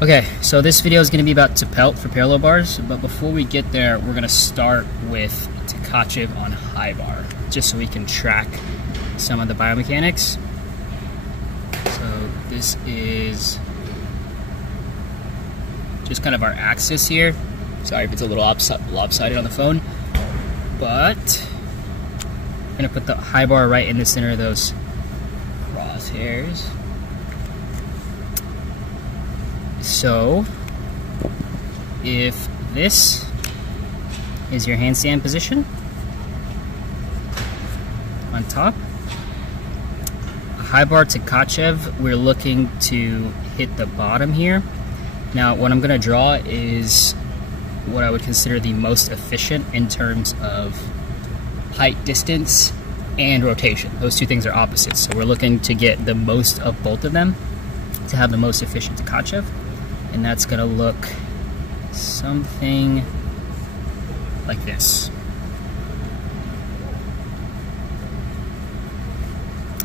Okay, so this video is going to be about Tippelt for parallel bars, but before we get there, we're going to start with Tkatchev on high bar, just so we can track some of the biomechanics. So this is just kind of our axis here. Sorry if it's a little lopsided on the phone, but I'm going to put the high bar right in the center of those crosshairs. So, if this is your handstand position on top, a high bar to Tkatchev, we're looking to hit the bottom here. Now, what I'm going to draw is what I would consider the most efficient in terms of height, distance, and rotation. Those two things are opposites, so we're looking to get the most of both of them to have the most efficient Tkatchev. And that's going to look something like this.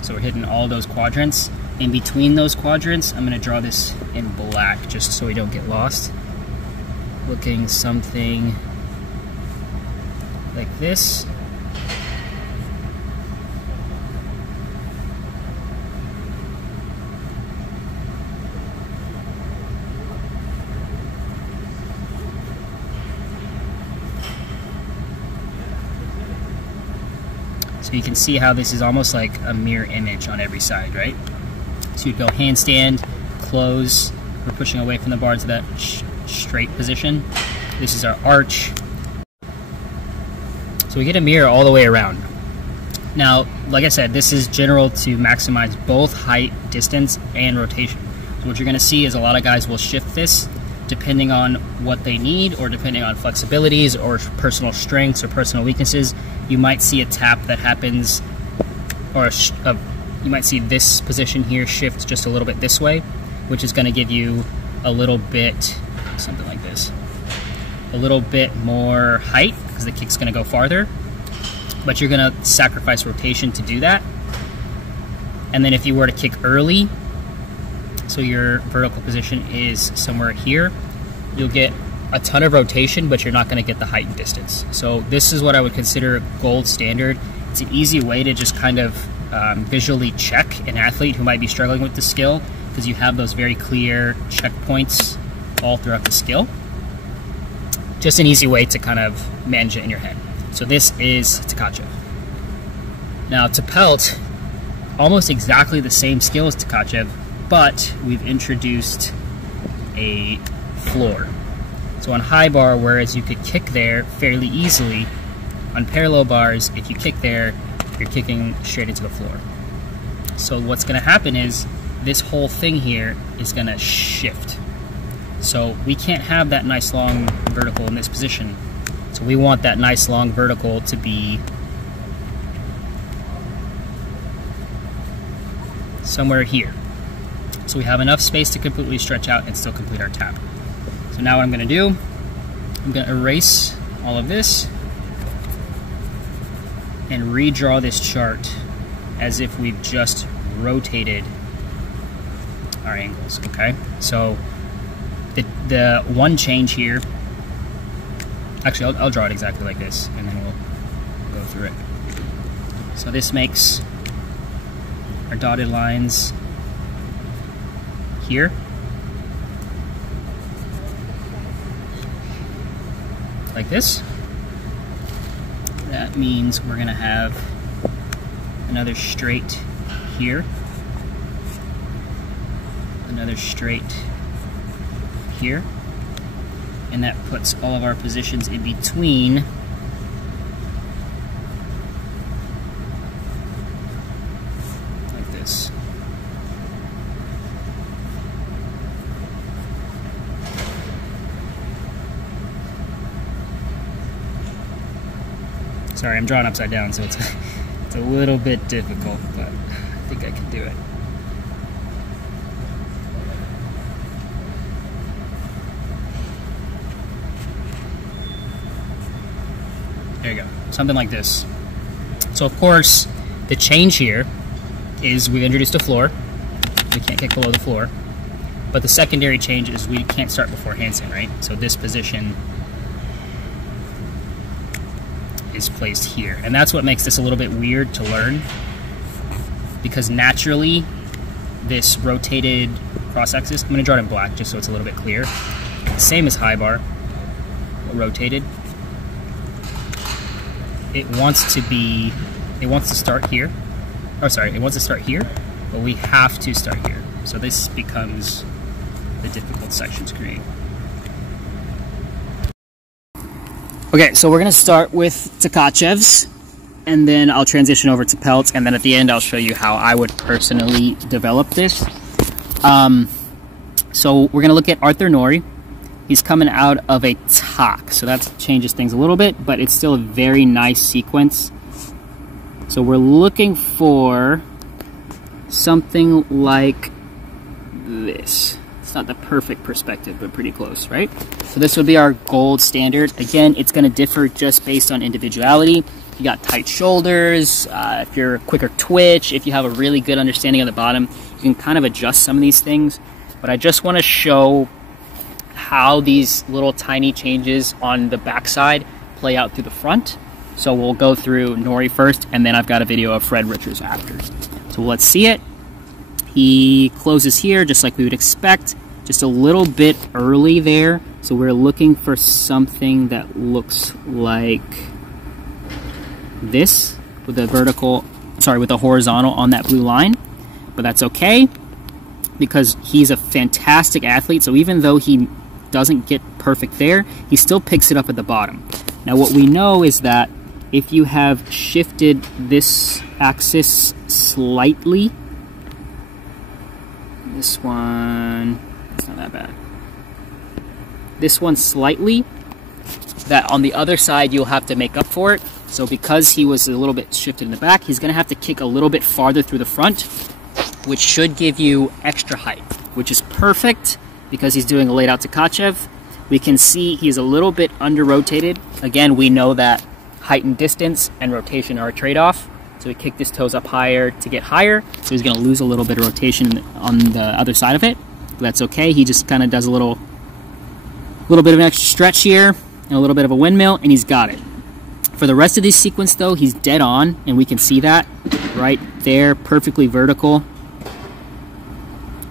So we're hitting all those quadrants. In between those quadrants, I'm going to draw this in black just so we don't get lost. Looking something like this. So you can see how this is almost like a mirror image on every side, right? So you'd go handstand, close, we're pushing away from the bar to that straight position. This is our arch. So we get a mirror all the way around. Now, like I said, this is general to maximize both height, distance, and rotation. So what you're gonna see is a lot of guys will shift this depending on what they need or depending on flexibilities or personal strengths or personal weaknesses. You might see a tap that happens, or you might see this position here shift just a little bit this way, which is going to give you a little bit, something like this, a little bit more height because the kick's going to go farther, but you're going to sacrifice rotation to do that. And then if you were to kick early, so your vertical position is somewhere here, you'll get a ton of rotation, but you're not going to get the height and distance. So this is what I would consider gold standard. It's an easy way to just kind of visually check an athlete who might be struggling with the skill, because you have those very clear checkpoints all throughout the skill. Just an easy way to kind of manage it in your head. So this is Tkatchev. Now Tippelt, almost exactly the same skill as Tkatchev, but we've introduced a floor. So on high bar, whereas you could kick there fairly easily, on parallel bars, if you kick there, you're kicking straight into the floor. So what's going to happen is this whole thing here is going to shift. So we can't have that nice long vertical in this position. So we want that nice long vertical to be somewhere here. So we have enough space to completely stretch out and still complete our tap. So now what I'm going to do, I'm going to erase all of this and redraw this chart as if we've just rotated our angles, okay? So the one change here, actually I'll draw it exactly like this and then we'll go through it. So this makes our dotted lines here. Like this. That means we're going to have another straight here, another straight here, and that puts all of our positions in between like this. Sorry, I'm drawing upside down, so it's a little bit difficult, but I think I can do it. There you go, something like this. So of course, the change here is we've introduced a floor. We can't kick below the floor. But the secondary change is we can't start before handstand, right? So this position is placed here. And that's what makes this a little bit weird to learn, because naturally this rotated cross axis, I'm gonna draw it in black just so it's a little bit clear. Same as high bar, rotated. It wants to start here. Oh, sorry, it wants to start here, but we have to start here. So this becomes the difficult section to create. Okay, so we're gonna start with Tkatchevs, and then I'll transition over to Tippelt, and then at the end I'll show you how I would personally develop this. So we're gonna look at Arthur Nori. He's coming out of a talk, so that changes things a little bit, but it's still a very nice sequence. So we're looking for something like this. It's not the perfect perspective, but pretty close, right? So this would be our gold standard. Again, it's going to differ just based on individuality. If you got tight shoulders, if you're a quicker twitch, if you have a really good understanding of the bottom, you can kind of adjust some of these things. But I just want to show how these little tiny changes on the backside play out through the front. So we'll go through Nori first, and then I've got a video of Fred Richards after. So let's see it. He closes here just like we would expect, just a little bit early there. So we're looking for something that looks like this with a vertical, sorry, with a horizontal on that blue line. But that's okay because he's a fantastic athlete. So even though he doesn't get perfect there, he still picks it up at the bottom. Now what we know is that if you have shifted this axis slightly, this one, it's not that bad. This one slightly, that on the other side you'll have to make up for it. So because he was a little bit shifted in the back, he's gonna have to kick a little bit farther through the front, which should give you extra height, which is perfect because he's doing a laid out Tkatchev. We can see he's a little bit under rotated. Again, we know that height and distance and rotation are a trade-off. So he kicked his toes up higher to get higher. So he's gonna lose a little bit of rotation on the other side of it. But that's okay, he just kind of does a little bit of an extra stretch here and a little bit of a windmill, and he's got it. For the rest of this sequence though, he's dead on, and we can see that right there, perfectly vertical.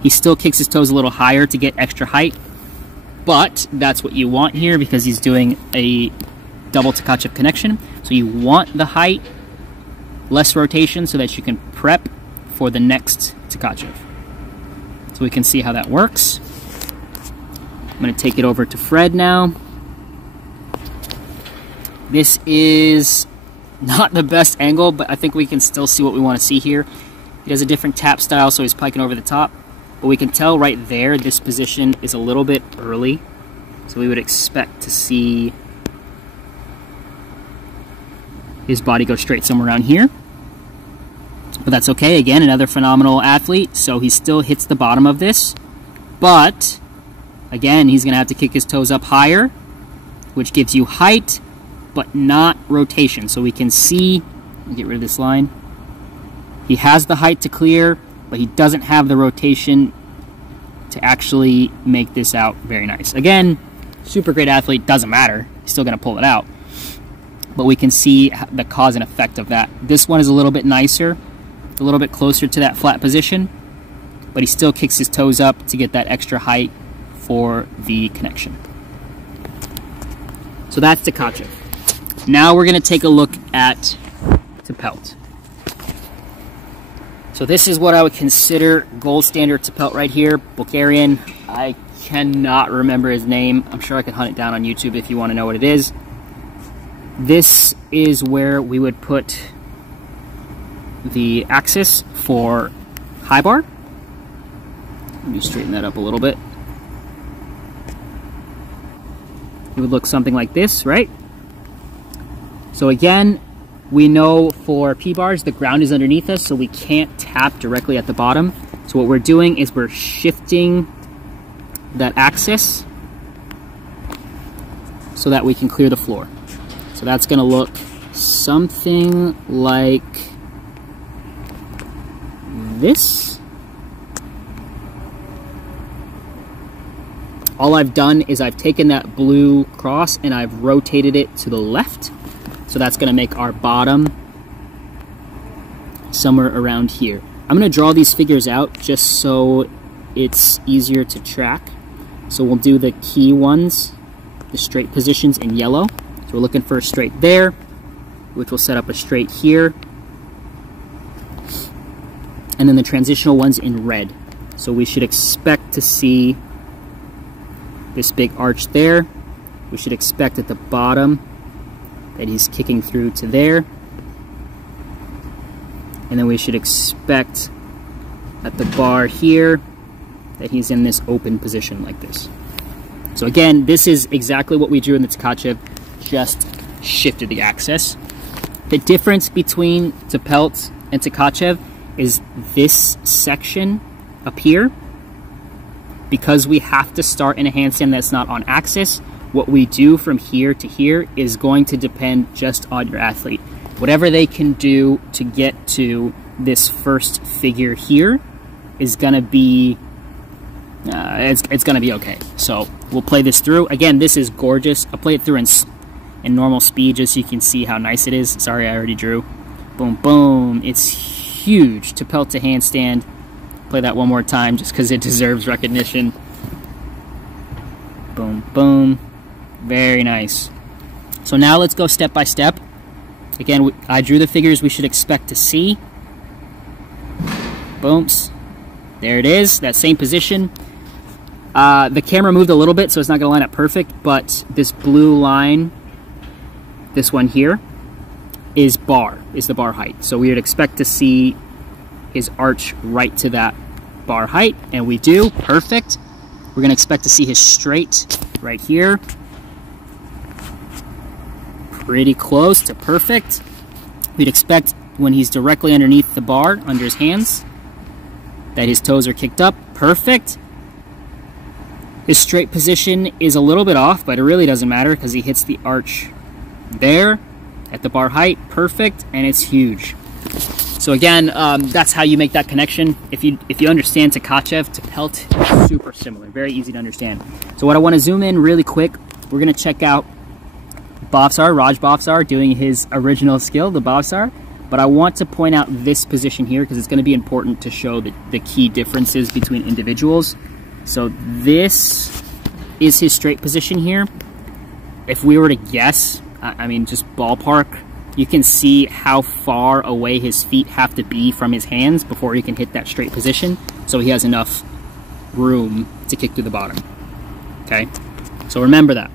He still kicks his toes a little higher to get extra height, but that's what you want here because he's doing a double Tkatchev connection. So you want the height, less rotation so that you can prep for the next Tkatchev. So we can see how that works. I'm going to take it over to Fred now. This is not the best angle, but I think we can still see what we want to see here. He does a different tap style, so he's piking over the top. But we can tell right there, this position is a little bit early. So we would expect to see his body go straight somewhere around here. But that's okay. Again, another phenomenal athlete. So he still hits the bottom of this. But, again, he's going to have to kick his toes up higher, which gives you height, but not rotation. So we can see, get rid of this line. He has the height to clear, but he doesn't have the rotation to actually make this out very nice. Again, super great athlete, doesn't matter. He's still going to pull it out. But we can see the cause and effect of that. This one is a little bit nicer, a little bit closer to that flat position, but he still kicks his toes up to get that extra height for the connection. So that's Tkatchev. Now we're going to take a look at Tippelt. So this is what I would consider gold standard Tippelt right here. Bulgarian. I cannot remember his name. I'm sure I could hunt it down on YouTube if you want to know what it is. This is where we would put the axis for high bar. Let me straighten that up a little bit. It would look something like this, right? So again, we know for P-bars, the ground is underneath us, so we can't tap directly at the bottom. So what we're doing is we're shifting that axis so that we can clear the floor. So that's going to look something like this. all I've done is I've taken that blue cross and I've rotated it to the left. So that's gonna make our bottom somewhere around here. I'm gonna draw these figures out just so it's easier to track. So we'll do the key ones, the straight positions in yellow. So we're looking for a straight there, which will set up a straight here. And then the transitional ones in red. So we should expect to see this big arch there. We should expect at the bottom that he's kicking through to there. And then we should expect at the bar here that he's in this open position like this. So again, this is exactly what we drew in the Tkatchev, just shifted the axis. The difference between Tippelt and Tkatchev is this section up here. Because we have to start in a handstand that's not on axis, what we do from here to here is going to depend just on your athlete. Whatever they can do to get to this first figure here is gonna be, it's gonna be okay. So we'll play this through. Again, this is gorgeous. I'll play it through in normal speed just so you can see how nice it is. Sorry, I already drew. Boom, boom. It's huge. Tippelt to handstand. Play that one more time just because it deserves recognition. Boom, boom. Very nice. So now let's go step by step. Again, I drew the figures we should expect to see. Booms. There it is, that same position. The camera moved a little bit, so it's not going to line up perfect, but this blue line, this one here, is the bar height. So we would expect to see his arch right to that bar height, and we do. Perfect. We're going to expect to see his straight right here. Pretty close to perfect. We'd expect when he's directly underneath the bar, under his hands, that his toes are kicked up. Perfect. His straight position is a little bit off, but it really doesn't matter because he hits the arch there at the bar height. Perfect, and it's huge. So again, that's how you make that connection. If you understand Tkatchev, Tippelt, super similar, very easy to understand. So what I want to zoom in really quick, we're going to check out Bhavsar, Raj Bhavsar, doing his original skill, the Bhavsar. But I want to point out this position here because it's going to be important to show the key differences between individuals. So this is his straight position here. If we were to guess, I mean just ballpark, you can see how far away his feet have to be from his hands before he can hit that straight position, so he has enough room to kick through the bottom. Okay, so remember that.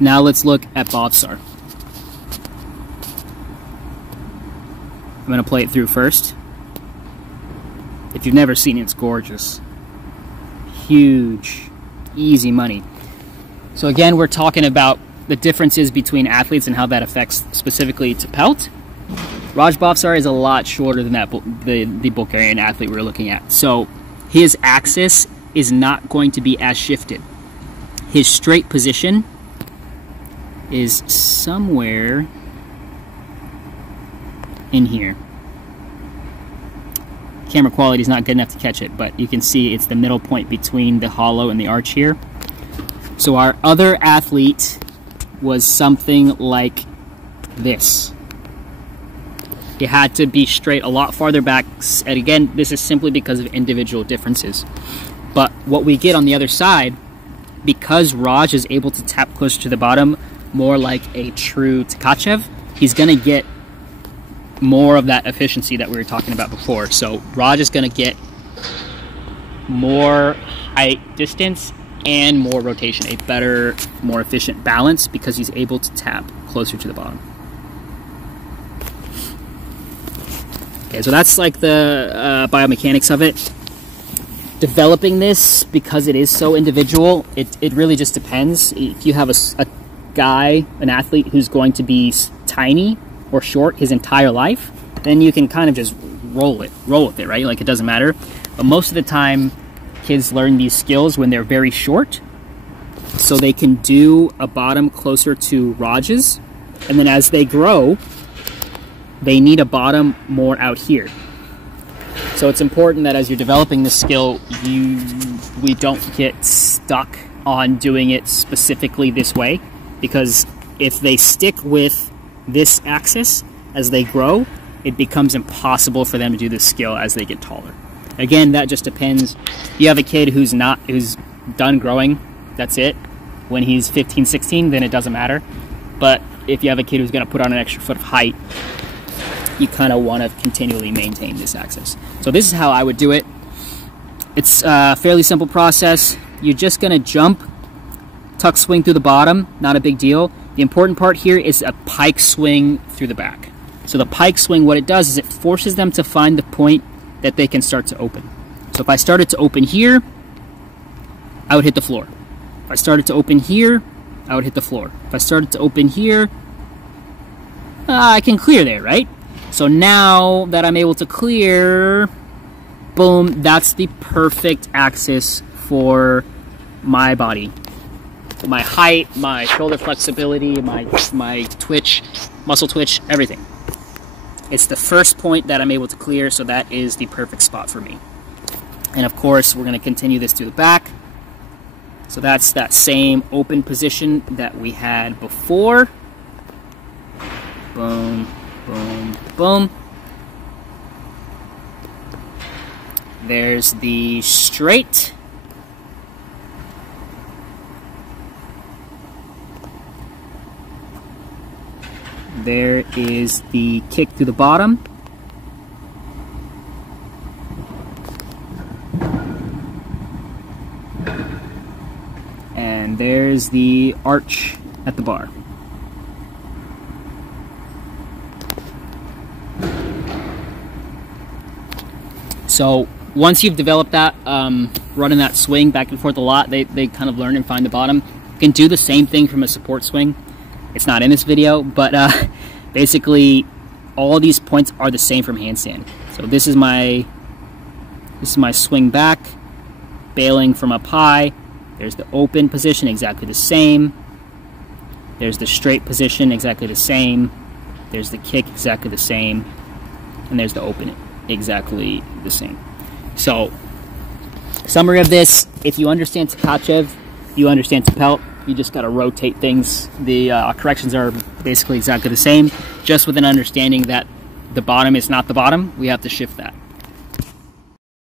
Now let's look at Bhavsar. I'm going to play it through first. If you've never seen it, it's gorgeous. Huge, easy money. So again, we're talking about the differences between athletes and how that affects specifically Tippelt. Raj Bhavsar is a lot shorter than that, the Bulgarian athlete we're looking at. So his axis is not going to be as shifted. His straight position is somewhere in here. Camera quality is not good enough to catch it, but you can see it's the middle point between the hollow and the arch here. So our other athlete was something like this. It had to be straight a lot farther back, and again, this is simply because of individual differences. But what we get on the other side, because Raj is able to tap closer to the bottom, more like a true Tkatchev, he's going to get more of that efficiency that we were talking about before. So Raj is going to get more height distance and more rotation, a better, more efficient balance because he's able to tap closer to the bottom. Okay, so that's like the biomechanics of it. Developing this, because it is so individual, it really just depends. If you have a guy, an athlete who's going to be tiny or short his entire life, then you can kind of just roll with it, right? Like it doesn't matter. But most of the time, kids learn these skills when they're very short, so they can do a bottom closer to Raj's, and then as they grow, they need a bottom more out here. So it's important that as you're developing this skill, we don't get stuck on doing it specifically this way, because if they stick with this axis as they grow, it becomes impossible for them to do this skill as they get taller. Again, that just depends. You have a kid who's done growing, that's it. When he's 15, 16, then it doesn't matter. But if you have a kid who's going to put on an extra foot of height, you kind of want to continually maintain this axis. So this is how I would do it. It's a fairly simple process. You're just going to jump, tuck swing through the bottom, not a big deal. The important part here is a pike swing through the back. So the pike swing, what it does is it forces them to find the point that they can start to open. So if I started to open here, I would hit the floor. If I started to open here, I would hit the floor. If I started to open here, I can clear there, right? So now that I'm able to clear, boom, that's the perfect axis for my body. My height, my shoulder flexibility, my twitch, muscle twitch, everything. It's the first point that I'm able to clear, so that is the perfect spot for me. And of course, we're going to continue this to the back. So that's that same open position that we had before. Boom, boom, boom. There's the straight. There is the kick to the bottom. And there's the arch at the bar. So once you've developed that, running that swing back and forth a lot, they kind of learn and find the bottom. You can do the same thing from a support swing. It's not in this video, but basically all these points are the same from handstand. So this is my swing back, bailing from up high. There's the open position, exactly the same. There's the straight position, exactly the same. There's the kick, exactly the same. And there's the open, exactly the same. So, summary of this, if you understand Tkatchev, you understand Tippelt, you just got to rotate things. The corrections are basically exactly the same, just with an understanding that the bottom is not the bottom. We have to shift that.